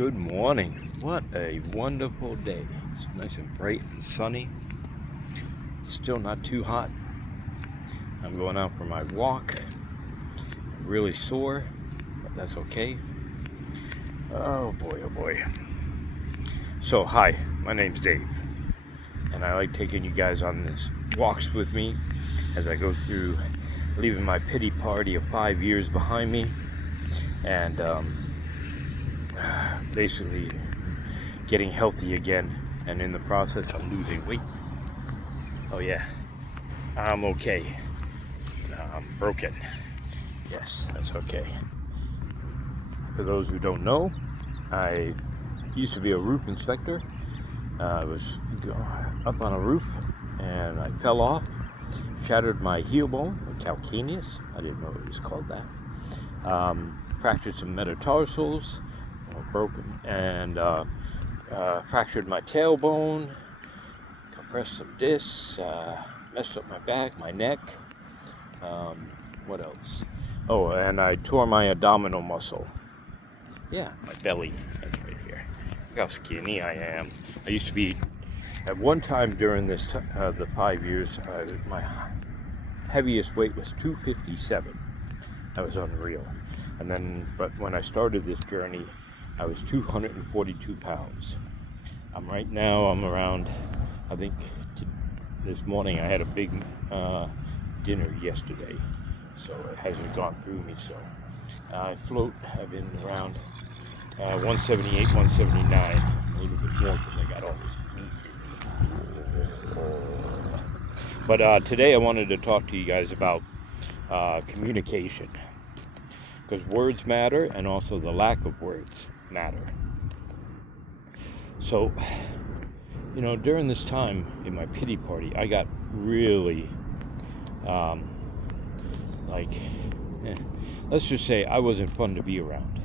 Good morning. What a wonderful day. It's nice and bright and sunny. Still not too hot. I'm going out for my walk. I'm really sore, but that's okay. Oh boy, oh boy. So, hi, my name's Dave, and I like taking you guys on these walks with me as I go through leaving my pity party of 5 years behind me and basically getting healthy again, and in the process I'm losing weight. Oh yeah, I'm okay. I'm broken. Yes, that's okay. For those who don't know, I used to be a roof inspector. I was up on a roof and I fell off, shattered my heel bone, or calcaneus. I didn't know it was called that. Fractured some metatarsals, broken, and fractured my tailbone, compressed some discs, messed up my back, my neck. What else? Oh, and I tore my abdominal muscle. Yeah, my belly. That's right here. Look how skinny I am. I used to be, at one time during this the 5 years, my heaviest weight was 257. That was unreal. And then, but when I started this journey, I was 242 pounds. Right now, I'm around, I think this morning I had a big dinner yesterday, so it hasn't gone through me. So I float, I've been around 178, 179, a little bit more because I got all this meat. But today I wanted to talk to you guys about communication, because words matter, and also the lack of words matter. So, during this time in my pity party, I got really, let's just say I wasn't fun to be around.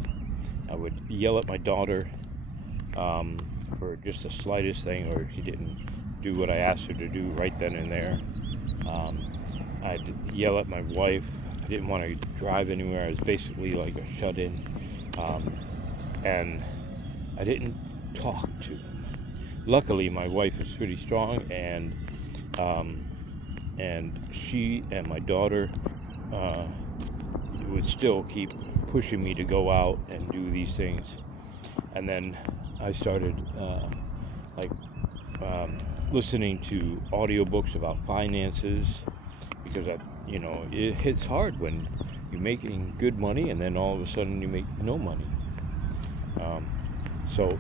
I would yell at my daughter for just the slightest thing, or if she didn't do what I asked her to do right then and there. I'd yell at my wife. I didn't want to drive anywhere. I was basically like a shut-in. And I didn't talk to them. Luckily, my wife is pretty strong, and she and my daughter would still keep pushing me to go out and do these things. And then I started listening to audiobooks about finances, because it hits hard when you're making good money and then all of a sudden you make no money. So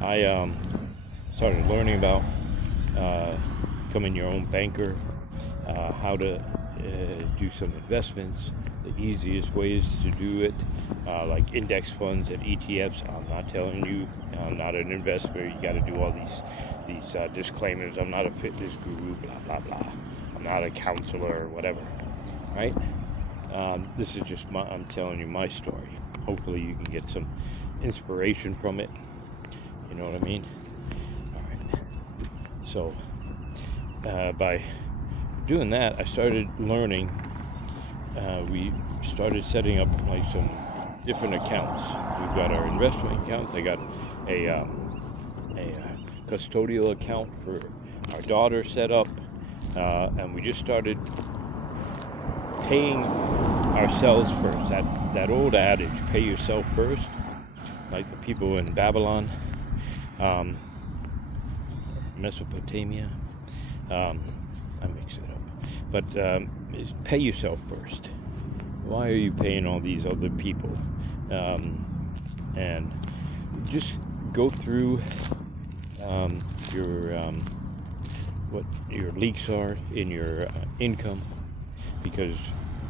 I started learning about becoming your own banker, how to do some investments, the easiest ways to do it, like index funds and ETFs. I'm not telling you, I'm not an investor. You got to do all these disclaimers. I'm not a fitness guru, blah, blah, blah. I'm not a counselor or whatever, right? This is just I'm telling you my story. Hopefully you can get some inspiration from it. You know what I mean? All right. So by doing that, I started learning. We started setting up like some different accounts. We've got our investment accounts. I got a custodial account for our daughter set up, and we just started paying ourselves first. That old adage, pay yourself first, like the people in Babylon, Mesopotamia. I mix it up, but it's pay yourself first. Why are you paying all these other people? And just go through what your leaks are in your income, because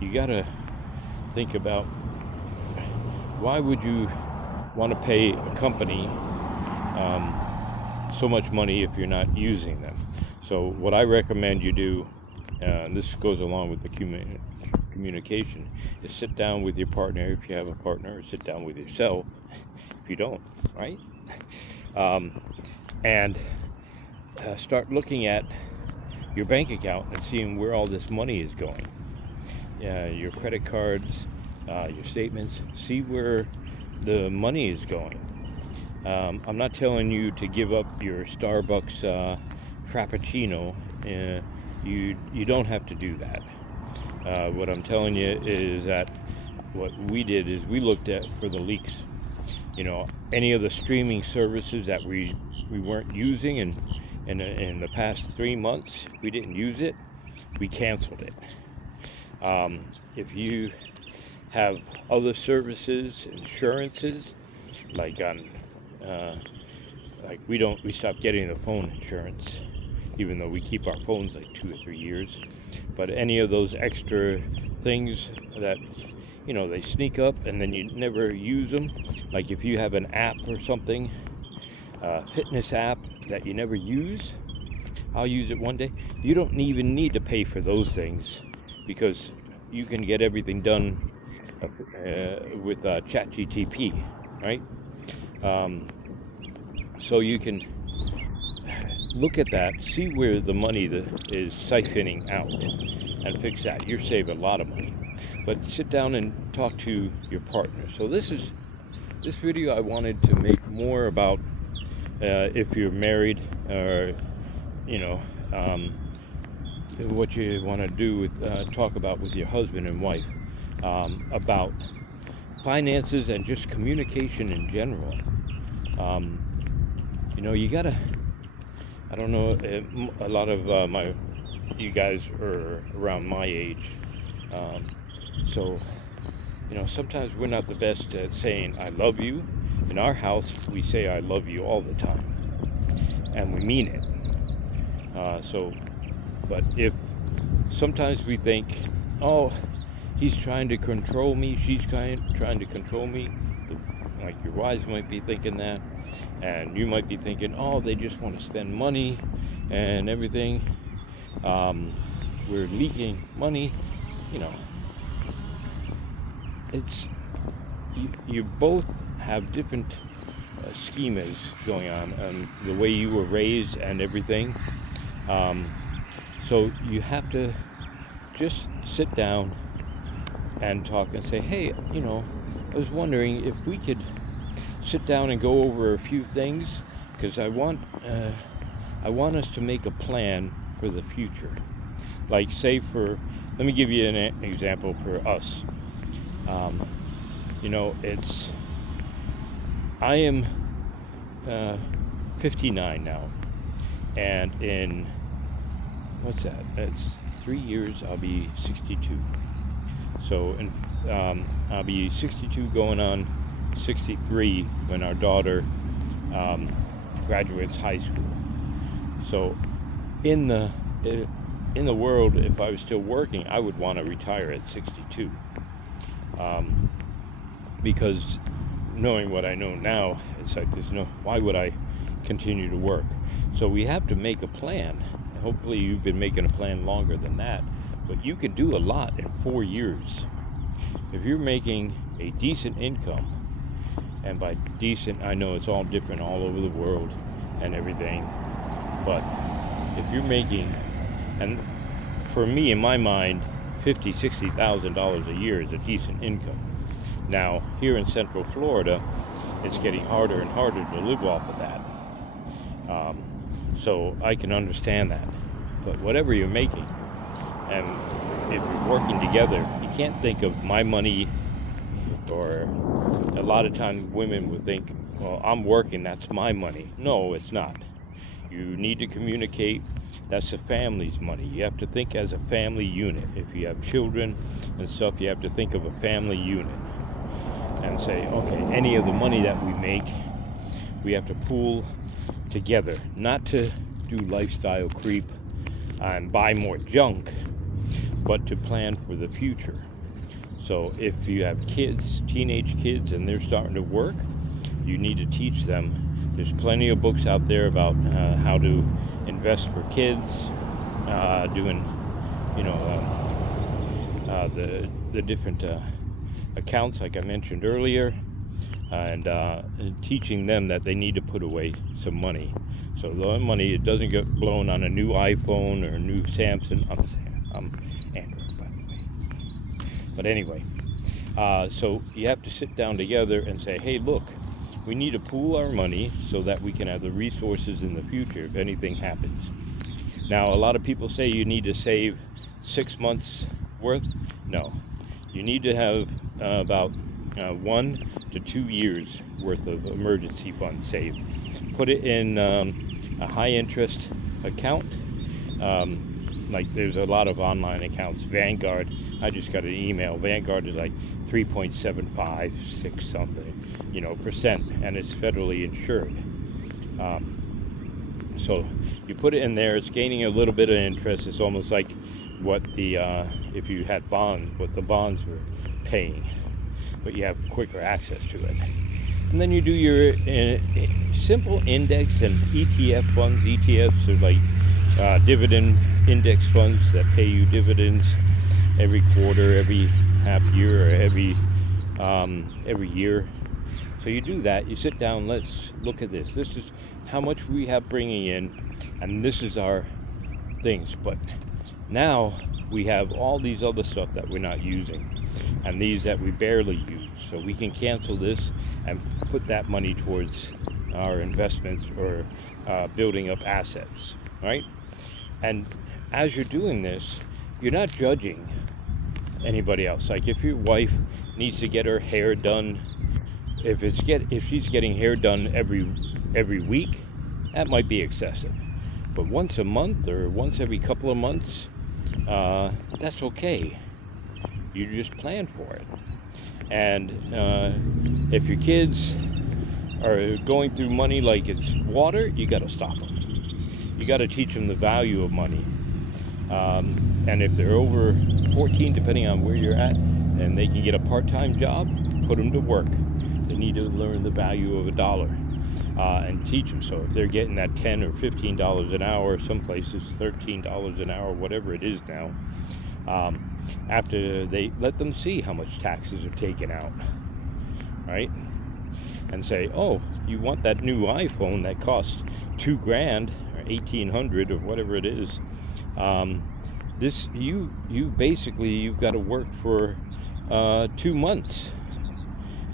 you gotta think about, why would you want to pay a company so much money if you're not using them? So what I recommend you do, and this goes along with the communication, is sit down with your partner if you have a partner, or sit down with yourself if you don't, right? And start looking at your bank account and seeing where all this money is going. Your credit cards, your statements, see where the money is going. I'm not telling you to give up your Starbucks Frappuccino. You don't have to do that. What I'm telling you is that what we did is we looked at for the leaks. Any of the streaming services that we weren't using in the past 3 months, we didn't use it, we canceled it. If you have other services, insurances, like we stopped getting the phone insurance, even though we keep our phones like 2 or 3 years. But any of those extra things that they sneak up and then you never use them, like if you have an app or something, fitness app that you never use, I'll use it one day. You don't even need to pay for those things because you can get everything done with ChatGTP, right? So you can look at that, see where the money is siphoning out, and fix that. You'll save a lot of money. But sit down and talk to your partner. So this video I wanted to make more about if you're married, or what you want to do with talk about with your husband and wife, about finances and just communication in general. You gotta, I don't know, a lot of you guys are around my age, so sometimes we're not the best at saying I love you. In our house we say I love you all the time, and we mean it. But if sometimes we think, oh, he's trying to control me, she's trying to control me, like your wives might be thinking that, and you might be thinking, oh, they just want to spend money and everything, we're leaking money, it's you both have different schemas going on, and the way you were raised and everything. So you have to just sit down and talk and say, hey, I was wondering if we could sit down and go over a few things, because I want us to make a plan for the future. Like, say, let me give you an example for us. I am 59 now, and in that's 3 years I'll be 62. So I'll be 62 going on 63 when our daughter graduates high school. So in the world, if I was still working, I would want to retire at 62, because knowing what I know now, it's like why would I continue to work? So we have to make a plan. Hopefully you've been making a plan longer than that, but you can do a lot in 4 years. If you're making a decent income, and by decent, I know it's all different all over the world and everything, but if you're making, and for me, in my mind, $50,000-$60,000 a year is a decent income. Now, here in Central Florida, it's getting harder and harder to live off of that. So I can understand that. But whatever you're making, and if you're working together, you can't think of my money, or a lot of times women would think, well, I'm working, that's my money. No, it's not. You need to communicate. That's the family's money. You have to think as a family unit. If you have children and stuff, you have to think of a family unit and say, okay, any of the money that we make, we have to pool together, not to do lifestyle creep and buy more junk, but to plan for the future. So if you have kids, teenage kids, and they're starting to work, you need to teach them. There's plenty of books out there about how to invest for kids, doing, the different accounts like I mentioned earlier, and teaching them that they need to put away some money. So the money, it doesn't get blown on a new iPhone or a new Samsung. I'm Android, by the way. But anyway, so you have to sit down together and say, hey, look, We need to pool our money so that we can have the resources in the future if anything happens. Now, a lot of people say you need to save 6 months worth. No, you need to have about 1 to 2 years worth of emergency funds saved. Put it in a high interest account. Like there's a lot of online accounts. Vanguard, I just got an email. Vanguard is like 3.756 something, percent, and it's federally insured. So you put it in there, it's gaining a little bit of interest. It's almost like what the if you had bonds, what the bonds were paying, but you have quicker access to it. And then you do your simple index and ETF funds. ETFs are like dividend index funds that pay you dividends every quarter, every half year, or every year. So you do that. You sit down. Let's look at this. This is how much we have bringing in, and this is our things. But now we have all these other stuff that we're not using, and these that we barely use. So we can cancel this and put that money towards our investments or building up assets, right? And as you're doing this, you're not judging anybody else. Like if your wife needs to get her hair done, if she's getting hair done every week, that might be excessive. But once a month or once every couple of months, that's okay. You just plan for it. And if your kids are going through money like it's water, you got to stop them. You got to teach them the value of money. And if they're over 14, depending on where you're at, and they can get a part-time job, put them to work. They need to learn the value of $1 and teach them. So if they're getting that $10 or $15 an hour, some places $13 an hour, whatever it is now, after they let them see how much taxes are taken out, right? And say, oh, you want that new iPhone that costs $2,000 or $1,800 or whatever it is. This you basically you've got to work for 2 months,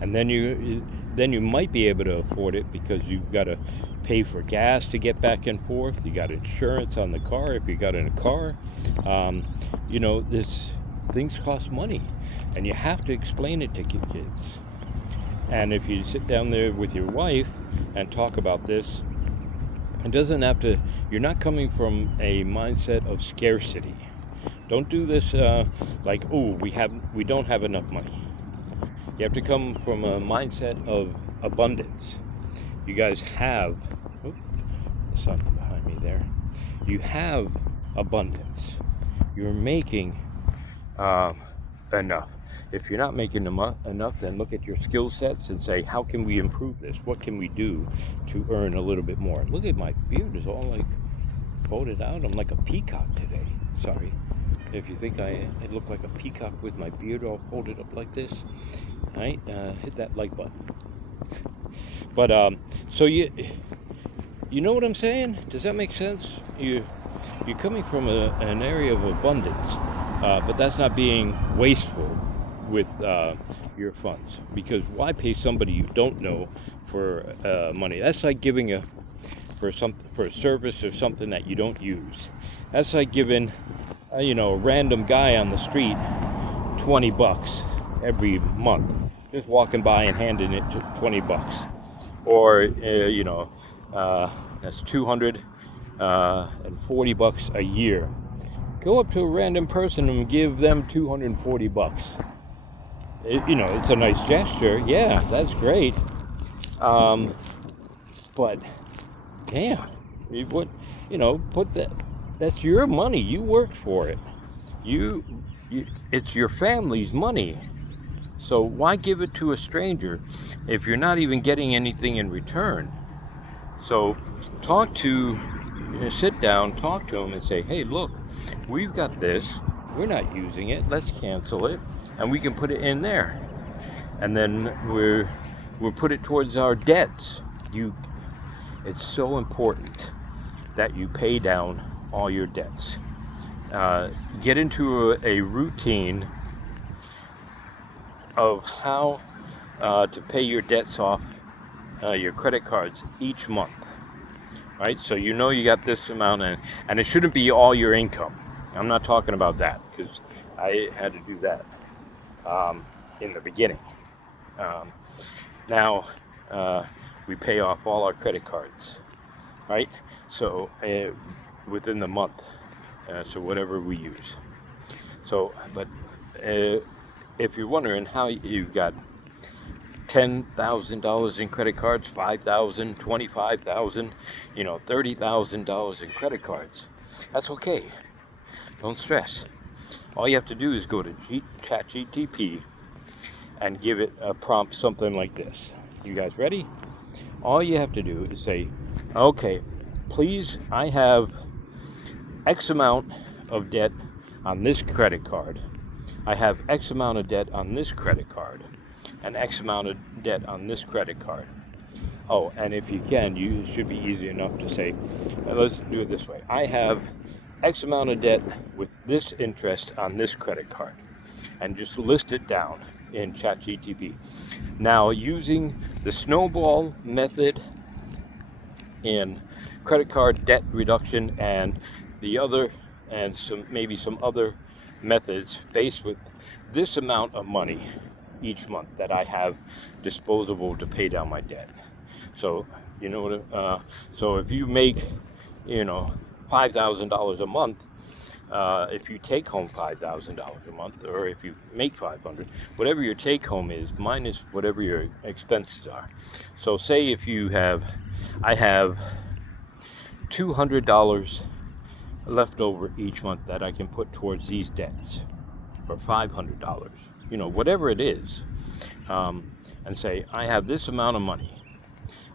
and then you might be able to afford it because you've got to pay for gas to get back and forth. You got insurance on the car if you got in a car. This things cost money, and you have to explain it to kids. And if you sit down there with your wife and talk about this, it doesn't have to. You're not coming from a mindset of scarcity. Don't do this like, oh, we don't have enough money. You have to come from a mindset of abundance. You guys have, the sun behind me there. You have abundance. You're making enough. If you're not making enough, then look at your skill sets and say, how can we improve this? What can we do to earn a little bit more? Look at my beard is all like folded out. I'm like a peacock today. Sorry. If you think I look like a peacock with my beard all folded up like this, right? Hit that like button. But so you know what I'm saying? Does that make sense? You're coming from an area of abundance, but that's not being wasteful with your funds, because why pay somebody you don't know for money? That's like giving for a service or something that you don't use. That's like giving a random guy on the street $20 every month, just walking by and handing it to $20, or that's $240 a year. Go up to a random person and give them $240. It's a nice gesture. Yeah, that's great. But damn, put that. That's your money. You worked for it. It's your family's money. So why give it to a stranger if you're not even getting anything in return? So sit down, talk to them and say, hey, look, we've got this. We're not using it. Let's cancel it, and we can put it in there. And then we'll put it towards our debts. It's so important that you pay down all your debts. Get into a routine of how to pay your debts off your credit cards each month, right? So you know you got this amount, and it shouldn't be all your income. I'm not talking about that because I had to do that in the beginning. Um, now we pay off all our credit cards, right? So within the month, so whatever we use. So, but if you're wondering how you got $10,000 in credit cards, $5,000, $25,000, $30,000 in credit cards, that's okay. Don't stress. All you have to do is go to ChatGPT and give it a prompt, something like this. You guys ready? All you have to do is say, okay, please, I have X amount of debt on this credit card. I have X amount of debt on this credit card, and X amount of debt on this credit card. Oh, and if you can, you should be easy enough to say, let's do it this way. I have X amount of debt with this interest on this credit card, and just list it down in ChatGPT. Now, using the snowball method in credit card debt reduction and maybe some other methods faced with this amount of money each month that I have disposable to pay down my debt. So so if you make $5,000 a month, if you take home $5,000 a month, or if you make $500, whatever your take home is minus whatever your expenses are. So say if I have $200 left over each month that I can put towards these debts, or $500, whatever it is, and say I have this amount of money.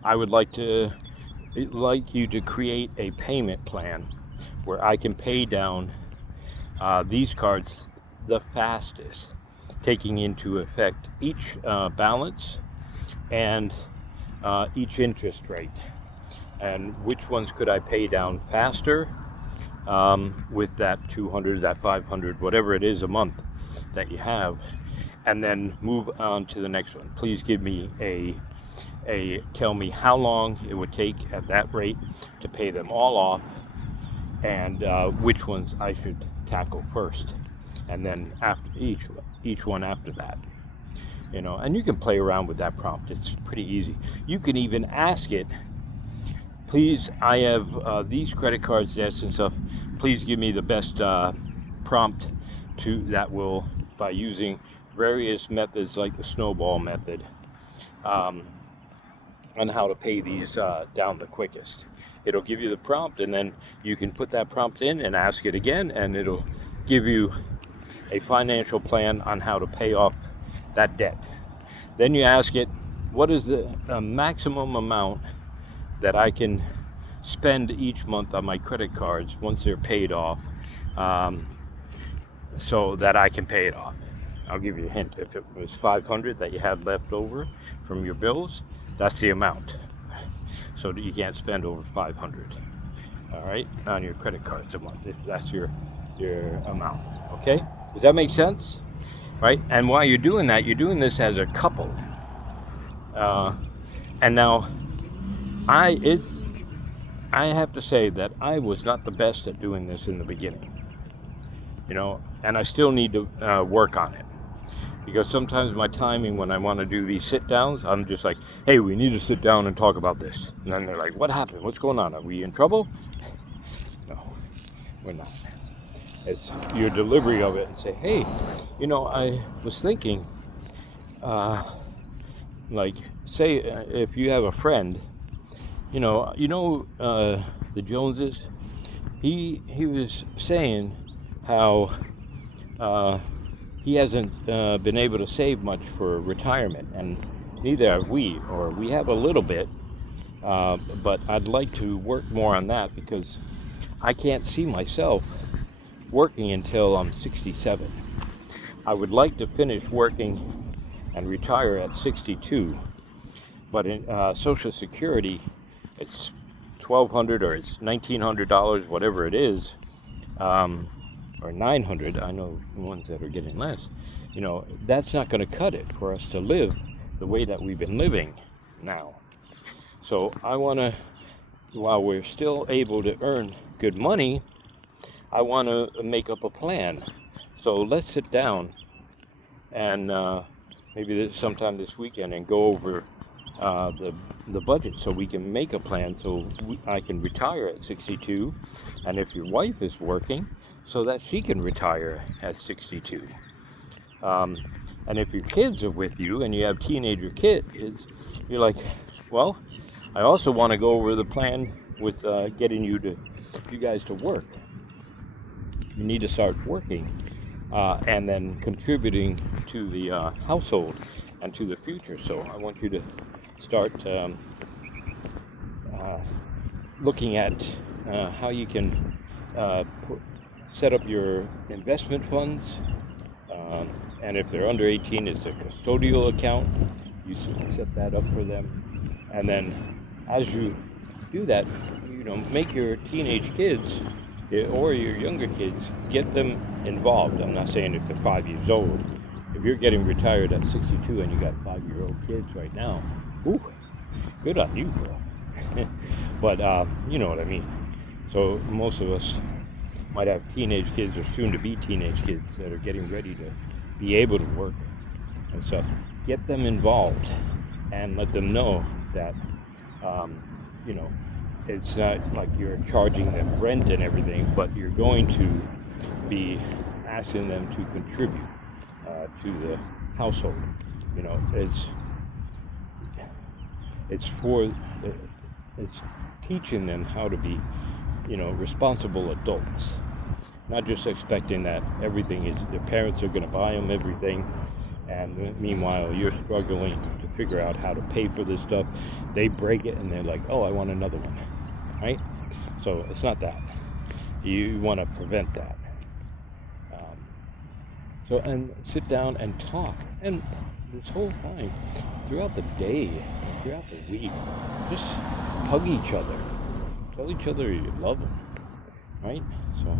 I would like you to create a payment plan where I can pay down these cards the fastest, taking into effect each balance and each interest rate, and which ones could I pay down faster with that 200, that 500, whatever it is a month that you have, and then move on to the next one. Please give me tell me how long it would take at that rate to pay them all off, and which ones I should tackle first, and then after each one after that. And you can play around with that prompt. It's pretty easy. You can even ask it, please, I have these credit cards, debts and stuff, please give me the best prompt that will, by using various methods like the snowball method, on how to pay these down the quickest. It'll give you the prompt, and then you can put that prompt in and ask it again, and it'll give you a financial plan on how to pay off that debt. Then you ask it, what is the maximum amount that I can spend each month on my credit cards once they're paid off, so that I can pay it off. I'll give you a hint. If it was $500 that you had left over from your bills, that's the amount. So you can't spend over $500, all right, on your credit cards a month, if that's your amount. Okay, does that make sense? Right? And while you're doing that, you're doing this as a couple. And now, I have to say that I was not the best at doing this in the beginning, and I still need to work on it. Because sometimes my timing when I want to do these sit downs, I'm just like, hey, we need to sit down and talk about this. And then they're like, what happened? What's going on? Are we in trouble? No, we're not. It's your delivery of it, and say, hey, I was thinking, say if you have a friend, the Joneses, he was saying how he hasn't been able to save much for retirement, and neither have we, or we have a little bit, but I'd like to work more on that because I can't see myself working until I'm 67. I would like to finish working and retire at 62, but in Social Security, it's $1,200 or it's $1,900, whatever it is, or $900. I know ones that are getting less. That's not going to cut it for us to live the way that we've been living now. So I want to, while we're still able to earn good money, I want to make up a plan. So let's sit down and maybe sometime this weekend and go over the budget so we can make a plan so I can retire at 62, and if your wife is working, so that she can retire at 62. And if your kids are with you and you have teenager kids, you're like, well, I also want to go over the plan with getting you guys to work. You need to start working and then contributing to the household and to the future. So I want you to start looking at how you can set up your investment funds. And if they're under 18, it's a custodial account. You set that up for them. And then as you do that, make your teenage kids or your younger kids, get them involved. I'm not saying if they're 5 years old. If you're getting retired at 62 and you got 5-year-old kids right now, ooh, good on you, bro. But you know what I mean. So most of us might have teenage kids or soon to be teenage kids that are getting ready to be able to work and stuff. Get them involved and let them know that it's not like you're charging them rent and everything, but you're going to be asking them to contribute to the household. It's teaching them how to be, responsible adults. Not just expecting that everything is their parents are going to buy them everything, and meanwhile you're struggling to figure out how to pay for this stuff. They break it and they're like, oh, I want another one, right? So it's not that. You want to prevent that. And sit down and talk, and this whole time, throughout the day, throughout the week, just hug each other. Tell each other you love them, right? So,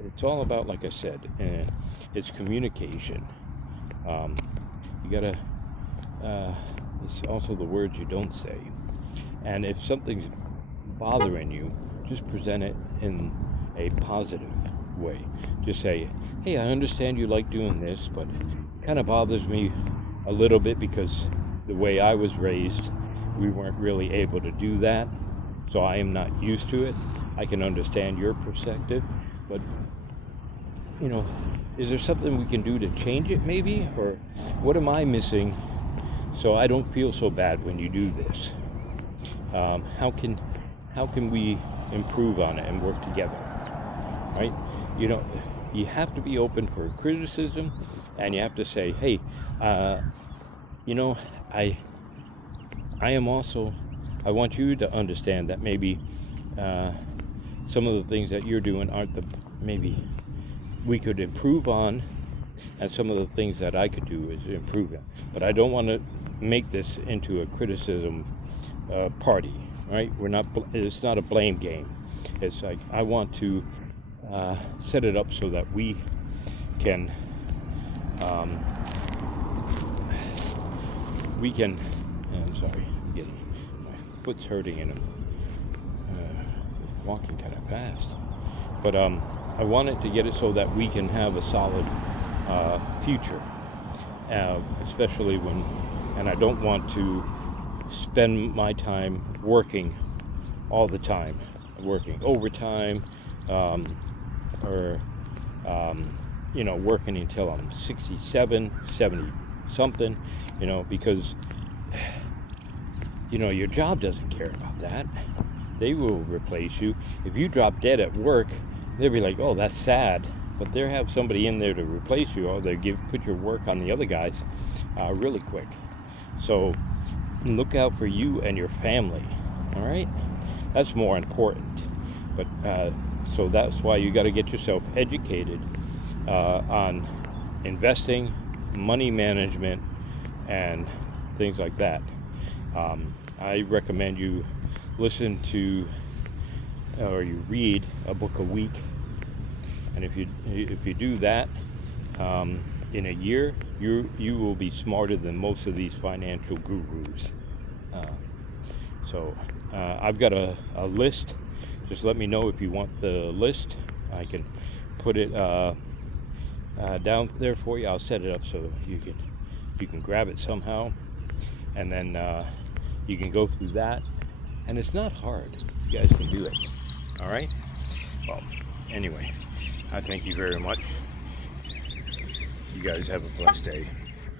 it's all about, like I said, it's communication. You gotta, it's also the words you don't say. And if something's bothering you, just present it in a positive way. Just say, hey, I understand you like doing this, but it kind of bothers me a little bit because the way I was raised, we weren't really able to do that. So I am not used to it. I can understand your perspective, but is there something we can do to change it maybe? Or what am I missing so I don't feel so bad when you do this? How can we improve on it and work together, right? You have to be open for criticism, and you have to say, hey, I want you to understand that maybe some of the things that you're doing maybe we could improve on, and some of the things that I could do is improve it. But I don't want to make this into a criticism party, right? It's not a blame game. It's like I want to set it up so that we can I'm sorry, my foot's hurting and I'm walking kind of fast. But I wanted to get it so that we can have a solid future, especially and I don't want to spend my time working all the time, working overtime, or working until I'm 67, 70 something, because your job doesn't care about that. They will replace you. If you drop dead at work, they'll be like, oh, that's sad, but they'll have somebody in there to replace you, or they put your work on the other guys really quick. So look out for you and your family, all right? That's more important. But so that's why you got to get yourself educated on investing, money management, and things like that. I recommend you listen to or you read a book a week, and if you do that, in a year, you will be smarter than most of these financial gurus. So I've got a list. Just let me know if you want the list. I can put it down there for you. I'll set it up so you can grab it somehow, and then you can go through that. And it's not hard. You guys can do it. All right. Well, anyway, I thank you very much. You guys have a blessed day.